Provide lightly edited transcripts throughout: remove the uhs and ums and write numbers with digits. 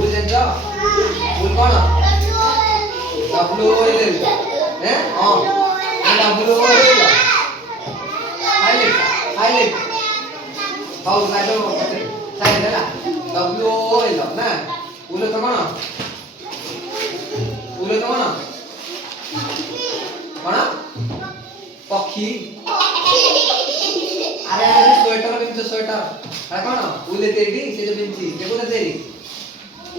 उल जानछ उल कोन W O L हैं हां W O L highlight how light पछे साइड हैला डब्ल्यू ओ एल ना उल तो कोन उल तो कोन पक्षी अरे स्वेटर पिंच स्वेटर अरे कोन उले तेरी से जो पिंची देखो ना तेरी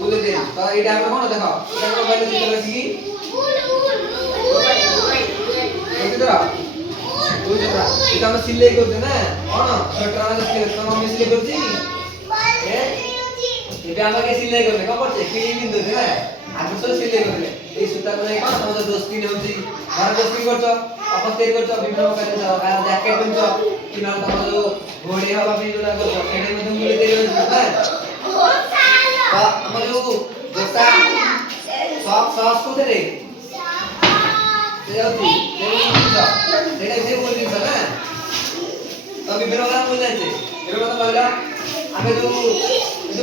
उले तेरी तो एटा हमर कोन देखो एटा कोन बाइले चित्र अछि की बुझितरा बुझितरा एटा हम सिलाई करते ना कोन स्वेटर हम सिलाई तो हम सिलाई करछि ए एबे हम के सिलाई करले कोन करछे किनी बिंदु दे ना आगु तो सिलाई करले ए सूता को नै कोन हम दोस्ती ने होछि घर दोस्ती करछ अपस्तेर करछ विभिन्न प्रकार का जैकेट पिंच कि न तम जो घोड़े हवा भी जोना करछ केने मध्ये मुले तेरी होछि ना हमर जो जोता सॉक्स को दे देउती देउती से बोलि छ ना तो विभिन्न प्रकार बोल जाय छे एरो मतलब कहला आमे जो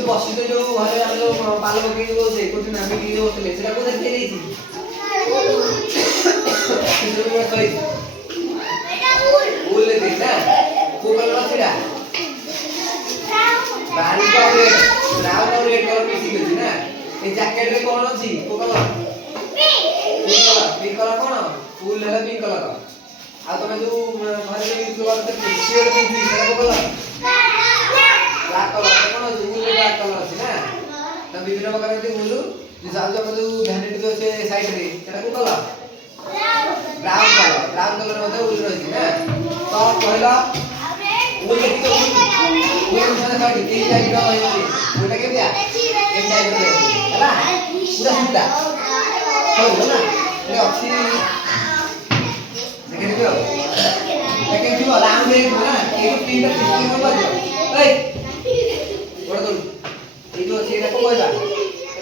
बसिते जो घरे हम जो पालो के जो से कुछ ना भी की होतले सेटा को दे देई छी किलो में कई उल ले ना को कलर छेड़ा ब्राउन और रेड कलर मिसी गेछि ना ए जैकेट रे कोन अछि को कलर पिंक कलर कोन फुल ले पिंक कलर आ तमे जो घरे यूज करते टी-शर्ट पिंची सेटा को कलर ब्लैक कलर कोन अछि उल ब्लैक कलर अछि ना त विभिन्न प्रकार के उल जे जाउ जो वैनिटी जो से साइड रे सेटा को कलर ब्राउन कलर मध्ये उल रही ना तो कहला उल देखि तो उल सारा काटी तीन जाई रो होई उलटा के दिया एक टाइप रे हैला पूरा सीधा हो ना ए अच्छी देखे दियो देखे दियो राउंड रे ना एक तीन टा सिस्टम हो